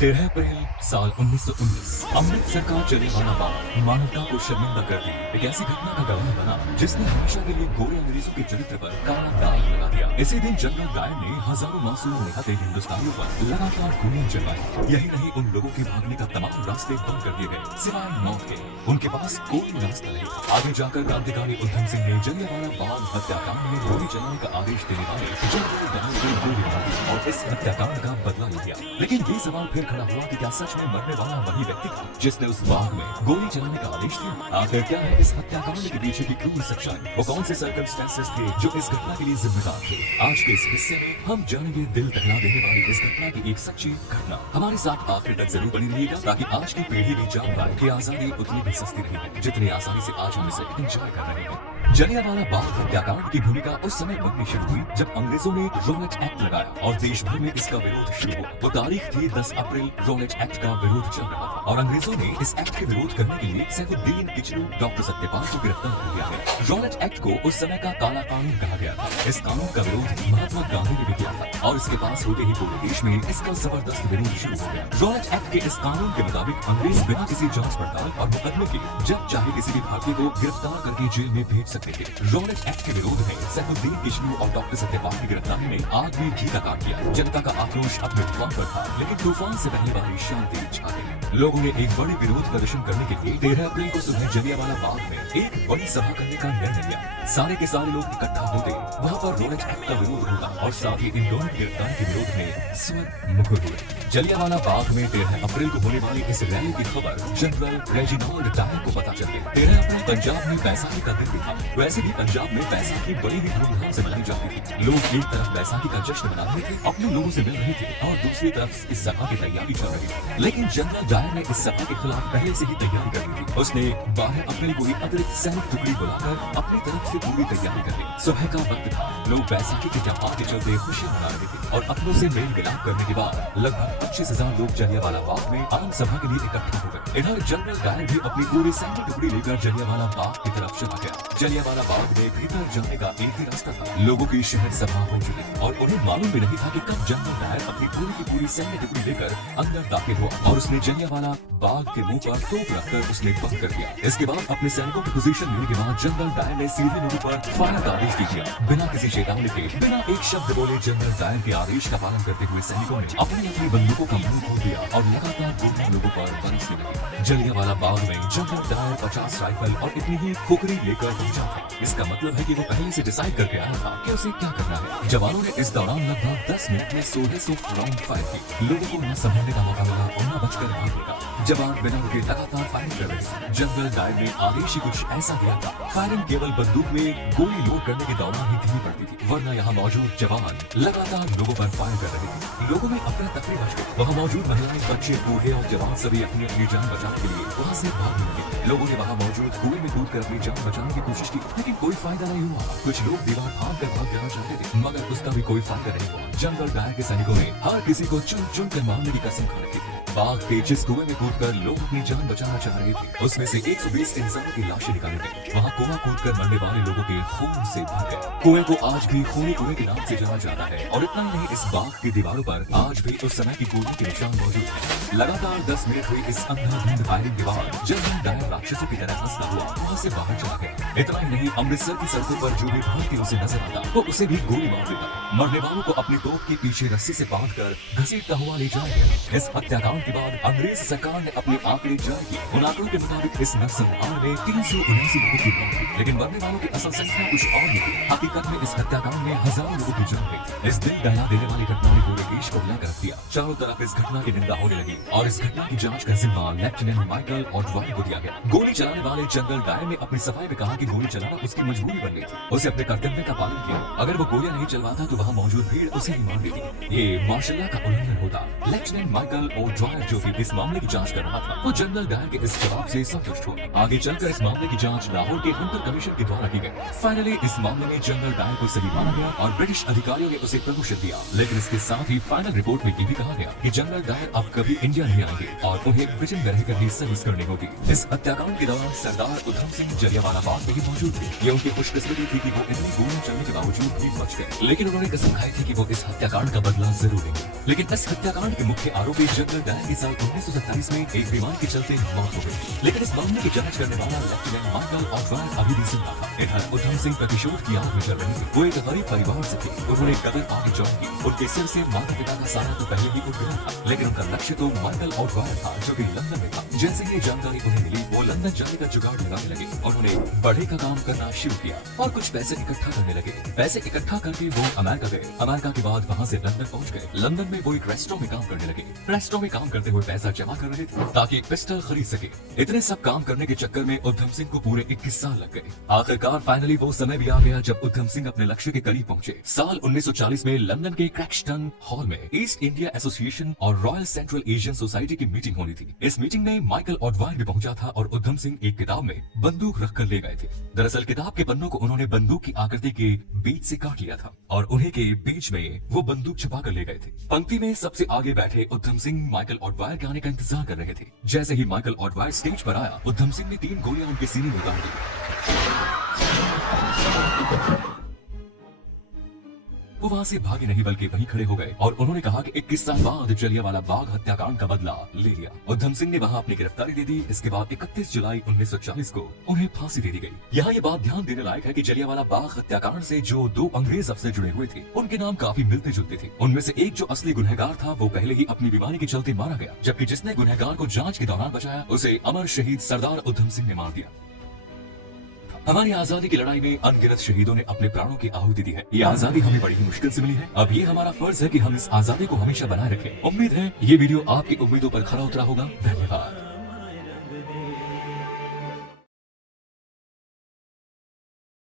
तेरह अप्रैल साल 1919 अमृतसर का जलियांवाला बाग मानवता को शर्मिंदा कर दी। एक ऐसी घटना का गवाह बना जिसने हमेशा के लिए गोरे अंग्रेजों के चरित्र पर काला दाग लगा दिया। इसी दिन जनरल डायर ने हजारों मासूम निहत्थे हिंदुस्तानियों पर लगातार गोलियां चलवाई। यही नहीं, उन लोगों के भागने का तमाम रास्ते बंद कर दिए गए सिवाय मौत के। उनके पास कोई रास्ता नहीं था। आगे जाकर क्रांतिकारी उधम सिंह ने जलियांवाला बाग हत्याकांड में गोली चलाने का आदेश देने वाले जनरल डायर को गोली मार दी और इस हत्याकांड का बदला ले लिया। लेकिन ये सवाल फिर खड़ा हुआ कि क्या सच में मरने वाला वही व्यक्ति था जिसने उस बाग में गोली चलाने का आदेश दिया? आखिर क्या है इस हत्याकांड के पीछे की क्रूर सच्चाई? वो कौन से सर्कमस्टेंसेस थे जो इस घटना के लिए जिम्मेदार थे? आज के इस हिस्से में हम जानेंगे दिल दहला देने वाली इस घटना की एक सच्ची घटना। हमारे साथ आखिर तक जरूर बनी रहिएगा ताकि आज की पीढ़ी भी जान पाए कि आजादी उतनी भी सस्ती नहीं है जितनी आसानी से आज हम इसे एंजॉय कर रहे हैं। जलियांवाला बाग हत्याकांड की भूमिका उस समय बननी शुरू हुई जब अंग्रेजों ने रॉलेट एक्ट लगाया और देश भर में इसका विरोध शुरू हुआ। वो तारीख थी 10 अप्रैल। रॉलेट एक्ट का विरोध चल रहा था और अंग्रेजों ने इस एक्ट के विरोध करने के लिए सैफुद्दीन किचलू, डॉक्टर सत्यपाल को गिरफ्तार कर लिया है। रॉलेट एक्ट को उस समय का काला कानून कहा गया था। इस कानून का विरोध महात्मा गांधी ने भी किया था और इसके पास होते ही पूरे देश में इसका जबरदस्त विरोध शुरू हो गया। रॉलेट एक्ट के इस कानून के मुताबिक अंग्रेज बिना किसी जांच पड़ताल और मुकदमे के जब चाहे किसी भी भारतीय को गिरफ्तार करके जेल में भेज सकते थे। रॉलेट एक्ट के विरोध में सैफुद्दीन किचलू और डॉक्टर सत्यपाल की गिरफ्तारी ने आग में घी का काम किया। जनता का आक्रोश अपने तूफान पर था, लेकिन तूफान से पहले वाली शांति छा गई। लोगों ने एक बड़े विरोध प्रदर्शन करने के लिए 13 अप्रैल को सुबह जलियांवाला बाग में एक बड़ी सभा करने का निर्णय लिया। सारे के सारे लोग इकट्ठा होते, वहाँ पर रॉलेट एक्ट का विरोध होता और साथ ही इन दोनों की गिरफ्तारी के विरोध में स्वर मुखर हुए। जलियांवाला बाग में 13 अप्रैल को होने वाली इस रैली की खबर जनरल रेजिनाल्ड डायर को पता चल गई। 13 अप्रैल पंजाब में बैसाखी का दिन भी था। वैसे भी पंजाब में बैसाखी बड़ी ही धूमधाम से मनाई जाती थी। लोग एक तरफ बैसाखी का जश्न मना रहे थे, अपने लोगों से मिल रहे थे और दूसरी तरफ इस सभा की तैयारी चल रही थी। लेकिन जनरल डायर ने इस सभा के खिलाफ पहले से ही तैयारी कर ली थी। उसने 12 अप्रैल को ही अतिरिक्त सैनिक टुकड़ी बुलाकर अपनी तरफ से पूरी तैयारी कर ली। सुबह का वक्त था। लोग बैसाखी के त्योहार के चलते खुशियां मना रहे थे और अपनों से मेल मिलाप करने के बाद लगभग 25,000 लोग जलियांवाला बाग में आम सभा के लिए इकट्ठा हो गए। इधर जनरल डायर भी अपनी पूरी सैनिक टुकड़ी लेकर जलियांवाला बाग की तरफ चला गया। जलियांवाला बाग में भीतर जाने का एक ही रास्ता था। लोगों की शहर सभा हो चुकी थी और उन्हें मालूम भी नहीं था कि कब जनरल डायर अपनी पूरी की पूरी सैन्य टुकड़ी लेकर अंदर दाखिल हुआ और उसने जलियांवाला बाग के मुंह पर तोप रखकर उसने बंद कर दिया। इसके बाद अपने सैनिकों की पोजीशन लेने के बाद जनरल डायर ने सीधे लोगों पर फायर का आदेश दिया। बिना किसी चेतावनी के, बिना एक शब्द बोले जनरल डायर के आदेश का पालन करते हुए सैनिकों ने अपनी अपनी बंदूकों का मुंह खोल दिया और लगातार गोलियां लोगों पर बरसने लगी। जलियांवाला बाग में जनरल डायर 50 राइफल और इतनी ही खोखरी लेकर पहुंचा था। इसका मतलब है कि वो पहले से डिसाइड करके आया था कि उसे क्या करना है। जवानों ने इस दौरान लगभग 10 मिनट में 1600 राउंड फायर की। लोगों को न संभलने का मौका मिला और न बचकर भागने का। जवान बिना रुके लगातार फायरिंग कर रहे थे। जनरल डायर ने आदेश ही कुछ ऐसा दिया था, फायरिंग केवल बंदूक में गोली लोड करने के दौरान ही धीमी पड़ती थी, वरना यहाँ मौजूद जवान लगातार लोगों पर फायर कर रहे थे। लोगों में अफरा तफरी मच गई। वहाँ मौजूद महिलाएं, बच्चे, बूढ़े और जवान सभी अपनी अपनी जान बचाने के लिए वहाँ से भागने लगे। लोगों ने वहाँ मौजूद कुएं में कूद कर अपनी जान बचाने की कोशिश की, लेकिन कोई फायदा नहीं हुआ। कुछ लोग दीवार फाड़ कर भाग जाना चाहते थे, मगर उसका भी कोई फायदा नहीं हुआ। जनरल डायर के सैनिकों ने हर किसी को चुन चुन कर मारने की कसम खा रखी थी। बाग के जिस कुएं में कूदकर लोग अपनी जान बचाना चाह रहे थे, उसमें से 120 इंसानों की लाशें निकाली गई। वहाँ कुआं कूदकर मरने वाले लोगों के खून से भर गए। कुएं को आज भी खूनी कुएं के नाम से जाना जाता है और इतना ही नहीं, इस बाग की दीवारों पर आज भी उस समय की गोली के निशान मौजूद हैं। लगातार 10 मिनट हुई इस अंधाधुंध फायरिंग के बाद जनरल डायर राक्षसों की तरह हंसता हुआ वहाँ से बाहर चला गया। इतना ही नहीं, अमृतसर की सड़कों पर जो भी भारतीय उसे नजर आता वो उसे भी गोली मार देता। मरने वालों को अपनी तोप के पीछे रस्सी से बांधकर घसीटता हुआ ले जाया गया। इस हत्याकांड के बाद अंग्रेज सरकार ने अपने आंकड़े जारी किए। उन आंकड़ों के मुताबिक इस नरसंहार में 379 लोगों की मौत हुई, लेकिन मरने वालों की असल संख्या कुछ और ही थी। हकीकत में इस हत्याकांड में हजारों लोगों की जान गई। इस दिल दहला देने वाली घटना ने पूरे देश को हिला कर रख दिया। चारों तरफ इस घटना की निंदा होने लगी और इस घटना की जांच का जिम्मा लेफ्टिनेंट माइकल ऑड्वाइन को दिया गया। गोली चलाने वाले जनरल डायर ने अपनी सफाई में कहा कि गोली चलाना उसकी मजबूरी बन गई थी। उसे अपने कर्तव्य का पालन किया। अगर वो गोलियां नहीं चलवाता तो वहाँ मौजूद भीड़ उसे ही मार देती। ये मार्शल लॉ का उल्लंघन होता। लेफ्टिनेंट माइकल ऑड्वाइन विधायक जो कि इस मामले की जांच कर रहा था, वो जनरल डायर के इस जवाब से संतुष्ट हुआ। आगे चलकर इस मामले की जांच लाहौर के हंटर कमीशन के द्वारा की गई। फाइनली इस मामले में जनरल डायर को सही माना गया और ब्रिटिश अधिकारियों ने उसे प्रमोशन दिया। लेकिन इसके साथ ही फाइनल रिपोर्ट में ये भी कहा गया कि जनरल डायर अब कभी इंडिया नहीं आएंगे और उन्हें ब्रिटेन में रहकर ही सर्विस करनी होगी। इस हत्याकांड के दौरान सरदार उधम सिंह जलियांवाला बाग में ही मौजूद थे। ये उनकी खुशकिस्मती थी कि वो इतनी गोलियां चलने के बावजूद भी बच गए, लेकिन उन्होंने कसम खाई थी कि वो इस हत्याकांड का बदला जरूर लेंगे। लेकिन इस हत्याकांड के मुख्य आरोपी जनरल डायर की साल 1927 में एक बीमारी के चलते मौत हो गई। लेकिन इस मामले की जांच करने वाला लेफ्टिनेंट माइकल ऑडवायर अभी भी जिंदा था। इधर उधम सिंह प्रतिशोध की आग में चल रहे थे। वो एक गरीब परिवार से थे। उन्होंने कदर आगे जॉइन की। उनके सिर से माता पिता का सारा तो पहले ही उठ गया था, लेकिन उनका लक्ष्य तो माइकल ऑडवायर था जो कि लंदन में था। जैसे ये जानकारी उन्हें मिली, वो लंदन जाने का जुगाड़ लगाने लगे। उन्होंने बढ़े का काम करना शुरू किया और कुछ पैसे इकट्ठा करने लगे। पैसे इकट्ठा करके वो अमेरिका गए। अमेरिका के बाद वहाँ से लंदन पहुँच गए। लंदन में वो एक रेस्टोरेंट में काम करने लगे। रेस्टोरेंट में काम करते हुए पैसा जमा कर रहे थे ताकि एक पिस्टल खरीद सके। इतने सब काम करने के चक्कर में उधम सिंह को पूरे 21 साल लग गए। आखिरकार फाइनली वो समय भी आ गया जब उधम सिंह अपने लक्ष्य के करीब पहुंचे। साल 1940 में लंदन के क्रैक्सटन हॉल में ईस्ट इंडिया एसोसिएशन और रॉयल सेंट्रल एशियन सोसाइटी की मीटिंग होनी थी। इस मीटिंग में माइकल ऑडवायर भी पहुंचा था और उधम सिंह एक किताब में बंदूक रखकर ले गए थे। दरअसल किताब के पन्नों को उन्होंने बंदूक की आकृति के बीच से काट लिया था और उन्हीं के बीच में वो बंदूक छुपा कर ले गए थे। पंक्ति में सबसे आगे बैठे उधम सिंह माइकल ऑडवायर के आने का इंतजार कर रहे थे। जैसे ही माइकल ऑडवायर स्टेज पर आया, उधम सिंह ने 3 गोलियां उनके सीने में दाग दी। वो वहां से भागे नहीं बल्कि वहीं खड़े हो गए और उन्होंने कहा कि 21 साल बाद जलियांवाला बाग हत्याकांड का बदला ले लिया। उधम सिंह ने वहां अपनी गिरफ्तारी दे दी। इसके बाद 31 जुलाई 1940 को उन्हें फांसी दे दी गई। यहाँ ये बात ध्यान देने लायक है कि जलियांवाला बाग हत्याकांड से जो 2 अंग्रेज अफसर जुड़े हुए थे, उनके नाम काफी मिलते जुलते थे। उनमें से एक जो असली गुनहगार था वो पहले ही अपनी बीमारी के चलते मारा गया, जबकि जिसने गुनहगार को जांच के दौरान बचाया उसे अमर शहीद सरदार उधम सिंह ने मार दिया। हमारी आजादी की लड़ाई में अनगिनत शहीदों ने अपने प्राणों की आहुति दी है। ये आजादी हमें बड़ी ही मुश्किल से मिली है। अब ये हमारा फर्ज है कि हम इस आजादी को हमेशा बनाए रखें। उम्मीद है ये वीडियो आपकी उम्मीदों पर खरा उतरा होगा। धन्यवाद।